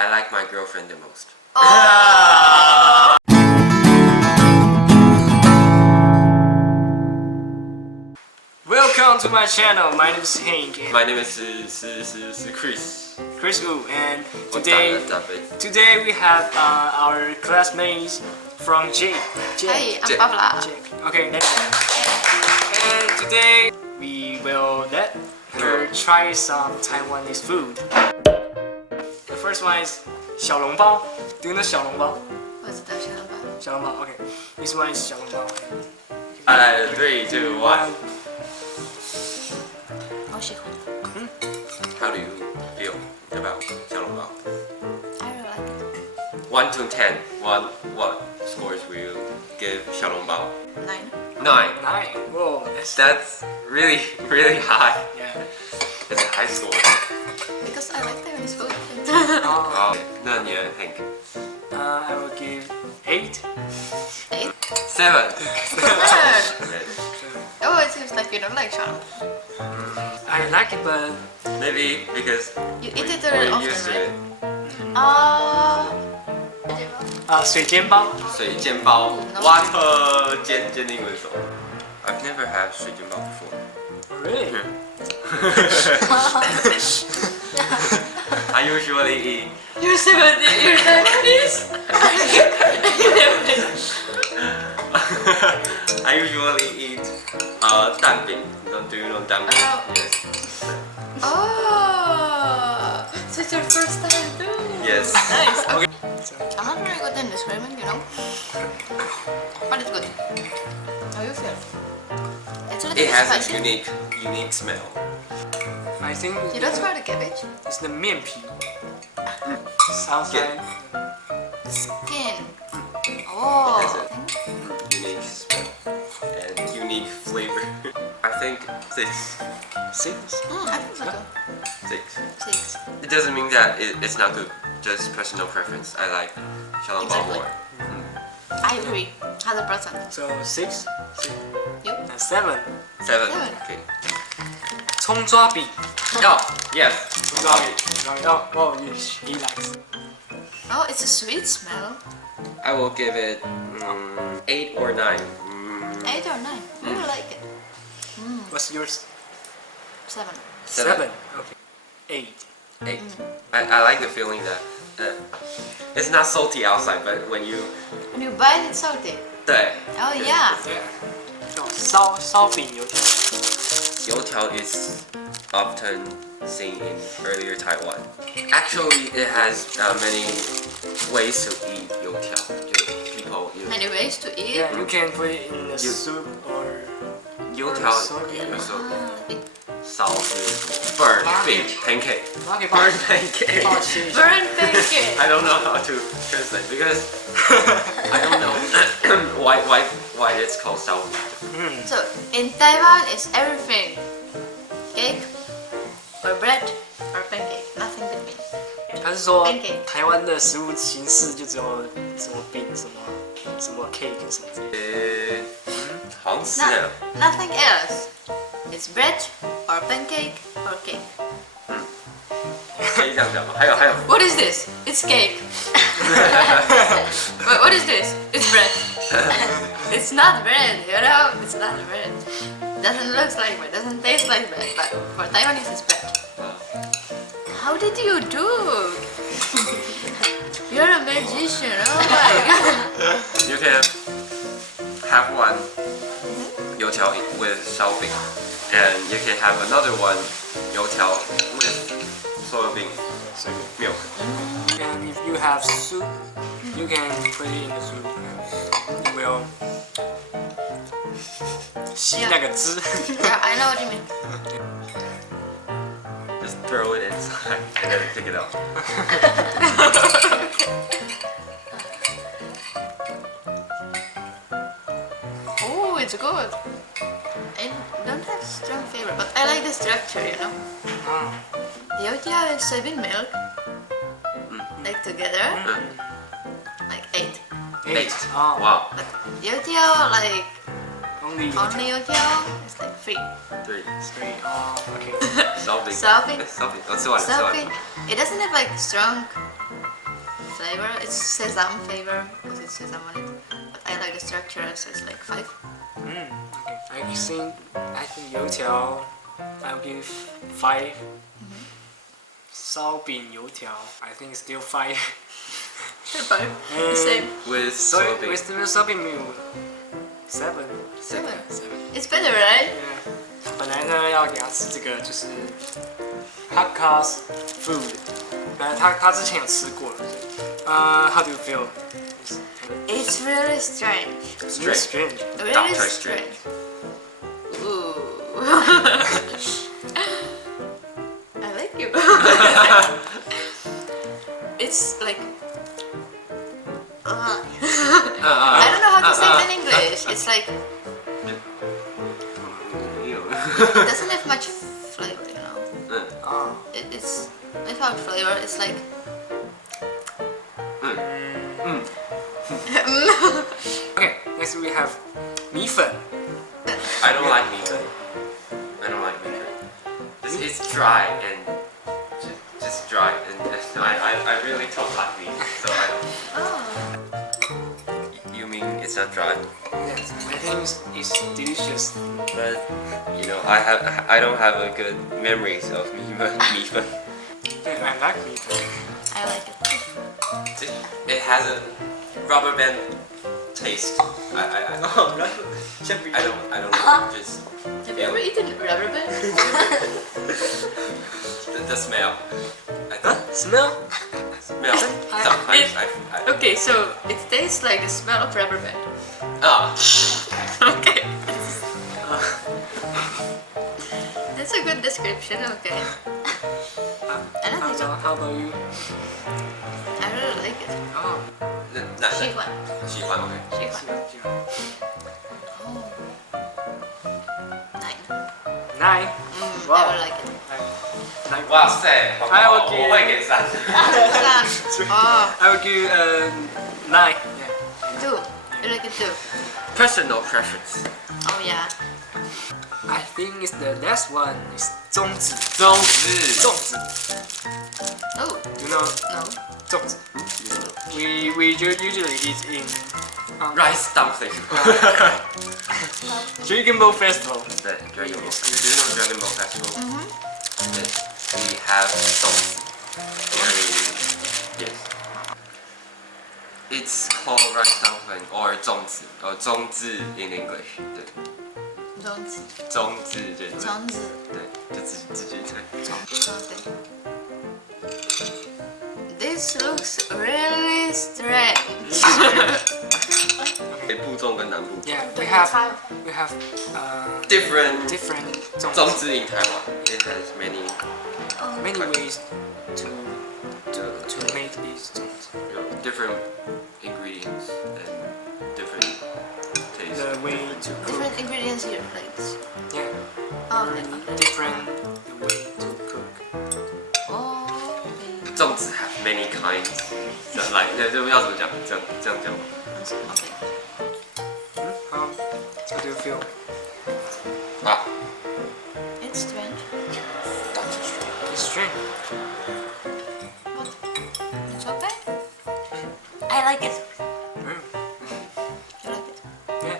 I like my girlfriend the most. Oh. Welcome to my channel. My name is Hank. My name is Chris. Chris Wu, and today we have our classmates from Jake. Hey, I'm Pavla. Okay. And today we will let her try some Taiwanese food. The first one is 小笼包. Do you know 小笼包? 我知道小笼包。小笼包. Okay. This one is 小笼包. Three, two, one. 好喜欢。How do you feel about 小笼包? I really like it. 1 to 10. What scores will you give 小笼包? 9. 9. 9. Whoa, That's really high. Yeah. It's a high score. Because I like Taiwanese food. Oh, 那你呢 Hank? I will give 8. 8. 7. Oh, it seems like you don't like shawarma. I like it, but Maybe because You eat it very we're often, used to right? it. 水煎包. 水煎包 water 煎英文什么 I've never had 水煎包 before. Really? I usually eat You're Taiwanese. I usually eat 蛋饼. Do you know 蛋饼? Yes. Oh, so it's your first time too. Yes. Nice. Okay. I'm not very good in describing, you know. But it's good. How you feel? It's a little It bit has spicy. a unique smell. I think You don't try the cabbage? it's the 面皮. Outside. Skin. It Oh. has a unique smell and unique flavor. I think 6. 6. I think so too. 6. 6. It doesn't mean that it's not good. Just personal preference. I like 小笼包 Exactly. more. I agree. 100%. So 6. You? 7. 7. Seven. Okay. 葱抓饼. Oh, yes. 葱抓饼. Oh, he likes. Oh, it's a sweet smell. I will give it 8 or 9. 8 or 9. I really like it. What's yours? 7. 7. Okay. 8. 8. I like the feeling that it's not salty outside, but when you When you bite, it's salty. 对 Oh yeah. Yeah. 烧饼油条. Youtiao is often seen in earlier Taiwan. Actually, it has many ways to eat youtiao. People use Many ways to eat. Yeah, you can put it in the soup or youtiao. Yeah. Also, 烧是 burn big pancake. Burn pancake. Burnt pancake. I don't know how to translate because I don't know why it's called 烧饼. So in Taiwan, it's everything. Cake or bread or pancake. Nothing between. 他是说 Pancake 台湾的食物形式就只有什么饼什么 cake 什么之类的。好像是 Nothing else. It's bread or pancake or cake. 可以这样讲吗？还有 What is this? It's cake. What is this? It's bread. It's not bread, you know? It's not bread. Doesn't look like bread, doesn't taste like bread, but for Taiwanese it's bread. How did you do? You're a magician, oh my god. You can have one youtiao with 烧饼 and you can have another one youtiao with soybean milk. And if you have soup, you can put it in the soup. You will 吸那个汁。 Yeah, I know what you mean. Just throw it inside and then take it out. Oh, it's good. I don't have strong flavor, but I like the structure, you know? Youtiao and soybean milk, like together, like 8. 8. Wow. But youtiao, like Only only youtiao, it's like 3. 3. 3. Okay. 烧饼 烧饼 烧饼 吃完了 Something, it doesn't have like strong flavor. It's sesame flavor because it's sesame on it. But I like the structure, so it's like 5. Okay. I think 油条 I'll give 5. 烧饼油条 I think still 5. 5. The same. With With the 烧饼没有 7. 7. It's better, right? Yeah. 本来呢要给他吃这个就是 Hakka's food， 他之前有吃过了。How do you feel? It's really strange. Really strange. Really Doctor strange. Ooh. I like you. It's like. I don't know how to say it in English. It's like. It doesn't have much flavor, you know. It's without flavor. It's like. Okay, next we have 米粉。 I don't like meat. I don't like meat. It's dry and just dry, and I really don't like meat. So I don't. Oh. You mean it's not dry? Yes, I think it's delicious. But you know, I don't have a good memories of meat. Yeah, I like 米粉。 I like it. It has a rubber band taste. I don't just Have you ever eaten rubber band? the smell. Smell? Smell. Sometimes I Okay, so it tastes like the smell of rubber band. Okay. That's a good description. Okay. And I think How about you? I really like it. Oh, 喜欢，喜欢 OK。喜欢。9. 9. I really like it. 9. 哇塞，好高哦，我会给3。Oh, I will give 9. Yeah. 2. You like it too? Personal preference. Oh yeah. I think it's the last one is 粽子。粽子。粽子。 Oh, You know no. 粽子。We usually eat in Rice dumpling. Dragon Ball Festival. 对 Dragon Ball. Do you know Dragon Ball Festival? Yes. We have songs. Yes. It's called rice dumpling or 粽子 or 粽子 in English. 对，粽子，粽子对。粽子，对，就自己对。okay. This looks really strange. 北部粽跟南部粽。 Yeah, we have Different different 粽粽子。子 in Taiwan. It has many Many ways to make these 粽子。 different ingredients and different taste. The way to cook. Different ingredients here, like. Yeah. Oh, okay. Different the way to cook. Oh, okay. 粽子 have many kinds. 来，这要怎么讲？这样讲吗？ Okay. How do you feel? 啊 It's strange, It's strange. but it's okay. I like it. Mm. You like it? Yeah.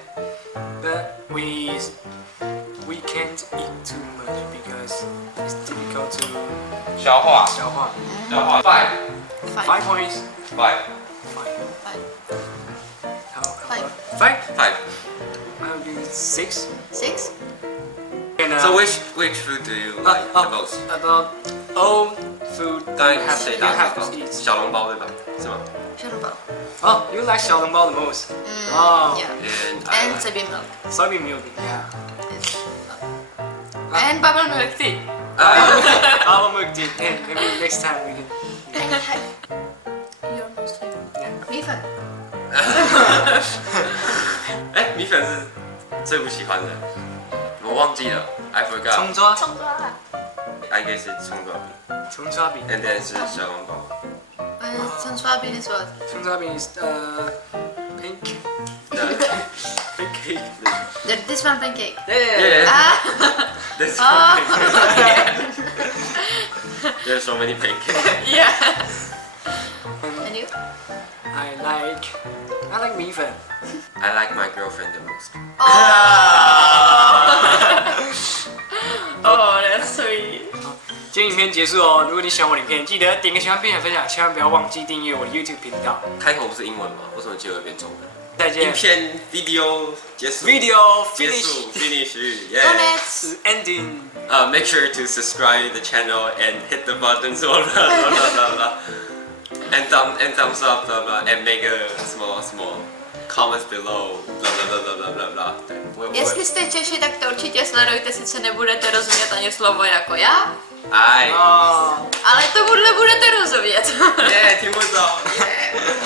But we can't eat too much because it's difficult to 消化，消化。消化。5 5 points. 5 5. How 5. 5? 5. I'll give it 6. 6. And, So which food do you like the most? About all food 刚才 you have, 谁 you 答 have 对 to eat. 小笼包对吧？是吗？小笼包. Oh, you like 小笼包 the most. Oh, Yeah. And And I soybean milk. soybean milk. Yeah. And bubble milk tea. Almond milk tea. Hey, maybe next time we can. Your most favorite. Yeah. 米粉. 哎，米粉是最不喜欢的，我忘记了 ，I forgot. 葱抓. 葱抓啦. I guess it's 葱抓饼葱抓饼. and then 是小笼包。葱抓饼 is what? 葱抓饼 is pancake. Pancake. This one pancake. Yeah. Ah. That's Oh. There's so many pancakes. Yeah. And you you? I like米粉。 I like my girlfriend the most. Oh, that's sweet. 今天影片结束哦，如果你喜欢我的影片，记得点个喜欢并且分享，千万不要忘记订阅我的 YouTube 频道。开头不是英文吗？为什么结尾变中文？再见。影片 video 结束。 Video 结 finish 束 finish. Yeah. Donuts. ending. Make sure to subscribe the channel and hit the buttons. Blah blah blah blah blah. And thumbs up. Blah blah. And make a small comments below. Blah blah blah blah blah blah. Jestli jste Češi, tak to určitě sledujte, sice nebudete rozumět ani slovo jako já, Aj. ale tomuhle budete rozumět. Yeah, 听不懂。